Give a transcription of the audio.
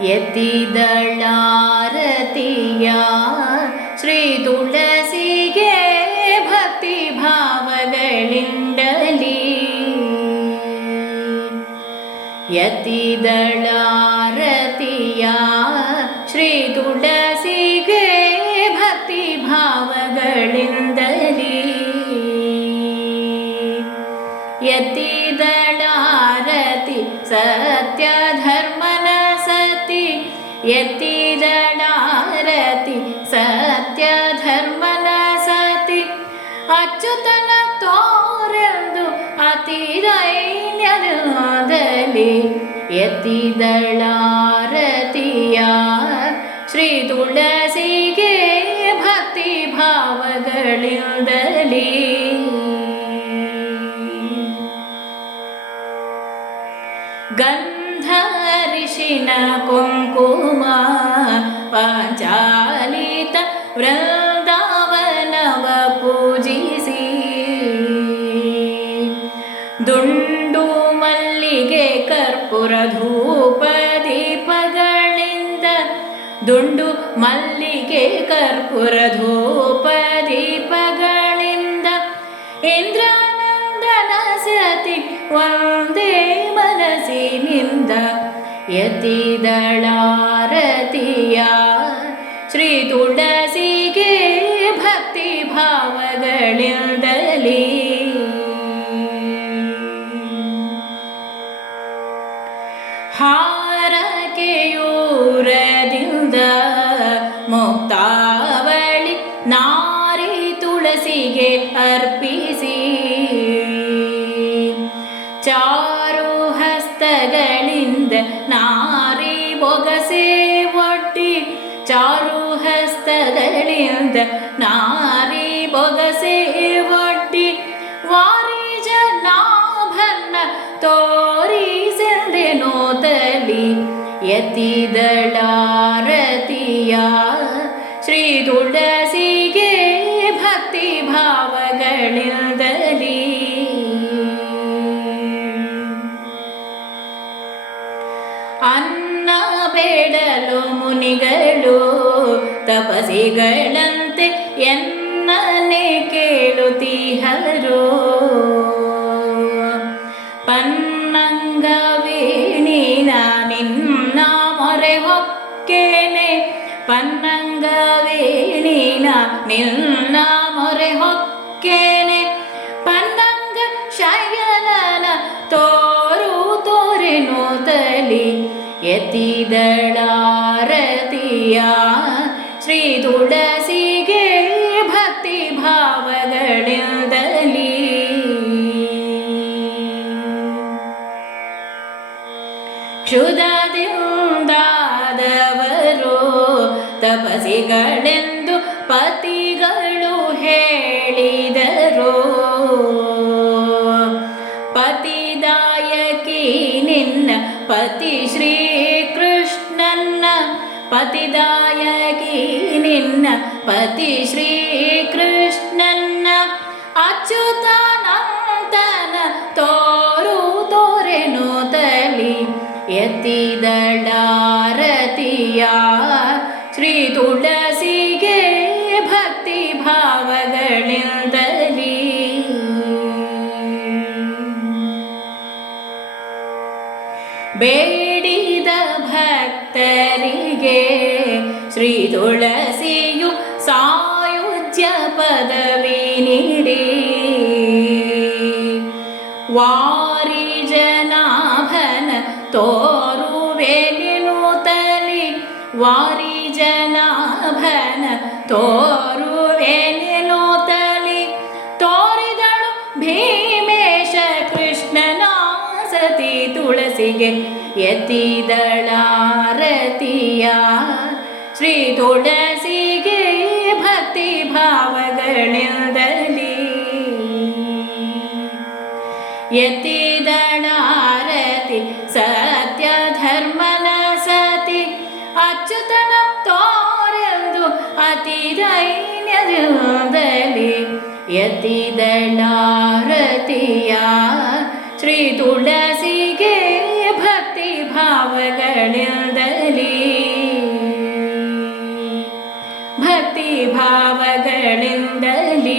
ಎತ್ತಿದಳಾರತಿಯ ಶ್ರೀ ತುಳಸಿಗೆ ಭಕ್ತಿ ಭಾವಗಳಿಂದಲಿ. ಎತ್ತಿದಳಾರತಿಯ ಶ್ರೀ ತುಳಸಿಗೆ ಭಕ್ತಿ ಭಾವಗಳಿಂದಲಿ. ಎತ್ತಿದಳಾರತಿ ಸತ್ಯ ಧರ್ಮನ ಸತಿ. ಎತ್ತಿದಳಾರತಿ ಸತ್ಯ ಧರ್ಮನ ಸತಿ. ಅಚ್ಯುತನ ತೋರೆಂದು ಅತಿ ದೈನ್ಯದಲ್ಲಿ. ಎತ್ತಿದಳಾರತಿಯ ಶ್ರೀ ತುಳಸಿಗೆ ಭಕ್ತಿ ಭಾವಗಳಿಂದಲಿ. ಗಂಧ ಅರಿಶಿನ ಕುಂಕುಮ ಪಾಂಚಾಲಿತ ವೃಂದಾವನವ ಪೂಜಿಸಿ. ದುಂಡು ಮಲ್ಲಿಗೆ ಕರ್ಪೂರ ಧೂಪ ದೀಪಗಳಿಂದ. ದುಂಡು ಮಲ್ಲಿಗೆ ಕರ್ಪೂರ ಧೂಪ ದೀಪಗಳಿಂದ. ಇಂದ್ರಾನಂದನ ಸತಿ ಒಂದೇ ಮನಸ್ಸಿನಿಂದ. ಎತ್ತಿದಳಾರತಿಯ ಶ್ರೀ ತುಳಸಿಗೆ ಭಕ್ತಿ ಭಾವಗಳಿಂದಲಿ. ಹಾರಕೆಯೂರದಿಂದ ಮುಕ್ತಾವಳಿ ನಾರಿ ತುಳಸಿಗೆ ಅರ್ಪಿಸಿ. ಚಾರು ಹಸ್ತಗಳಿಂದ ನಾರಿ ಬೊಗಸೆ ಒಡ್ಡಿ. ಚಾರು ಹಸ್ತಗಳಿಂದ ನಾರಿ ಬೊಗಸೆ ಒಡ್ಡಿ. ವಾರಿ ಜನಾಭನ್ನ ತೋರಿಸೆಂದೆನೋ ತಲಿ. ಎತ್ತಿದಳಾರತಿಯ ಶ್ರೀ ತುಳಸಿಗೆ ಭಕ್ತಿ ಭಾವಗಳಿಂದಲಿ. ಅನ್ನ ಬೇಡಲು ಮುನಿಗಳು ತಪಸಿಗಳಂತೆ ಎನ್ನನೆ ಕೇಳುತ್ತೀಹರೋ. ಪನ್ನಂಗ ವೇಣಿನ ನಿನ್ನ ಮೊರೆ ಹೊಕ್ಕೇನೆ. ಪನ್ನಂಗ ವೇಣಿನ ನಿನ್ನ ಮೊರೆ ಹೊಕ್ಕೇನೆ. ಪನ್ನಂಗ ಶಯನನ ತೋರು ತೋರೆನೋ ತಲಿ. ಎತ್ತಿದಳಾರತಿಯ ಶ್ರೀ ತುಳಸಿಗೆ ಭಕ್ತಿ ಭಾವಗಳಿಂದಲಿ. ಕ್ಷುಧದಿಂದಾದವರು ತಪಸಿಗಳೆಂದು ಪತಿಗಳು ಹೇಳಿದರು. ಪತಿದಾಯಕಿ ನಿನ್ನ ಪತಿ ಶ್ರೀಕೃಷ್ಣನ್ನ. ಪತಿದಾಯಕಿ ನಿನ್ನ ಪತಿ ಶ್ರೀಕೃಷ್ಣನ್ನ. ಅಚ್ಯುತಾನಂತನ ತೋರು ತೋರೆನೋ ತಲಿ. ಎತ್ತಿದಳಾರತಿಯ ಶ್ರೀ ತುಳಸಿಗೆ ಭಕ್ತಿ ಭಾವಗಳಿಂದಲಿ. ಬೇಡಿದ ಭಕ್ತರಿಗೆ ಶ್ರೀ ತುಳಸಿಯು ಸಾಯುಜ್ಯ ಪದವಿ ನೀಡಿ. ವಾರಿ ಜನಾಭನ ತೋರುವೆನೆನು ತಲಿ. ವಾರಿ ಜನಾಭನ ತೋರುವೆನೆನು ತಲಿ. ತೋರಿದಳು ಭೀಮೇಶ ಕೃಷ್ಣನ ಸತಿ ತುಳಸಿಗೆ. ಎತ್ತಿದಳಾರತಿಯ ಶ್ರೀ ತುಳಸಿಗೆ ಭಕ್ತಿ ಭಾವಗಳಿಂದಲಿ. ಎತ್ತಿದಳಾರತಿ ಸತ್ಯ ಧರ್ಮನ ಸತಿ. ಅಚ್ಯುತನ ತೋರೆಂದು ಅತಿ ದೈನ್ಯದಿಂದಲಿ. ಎತ್ತಿದಳಾರತಿಯ ಶ್ರೀ ತುಳಸಿಗೆ ಭಕ್ತಿ ಭಾವಗಳಿಂದಲಿ. ಭಕ್ತಿ ಭಾವಗಳಿಂದಲೇ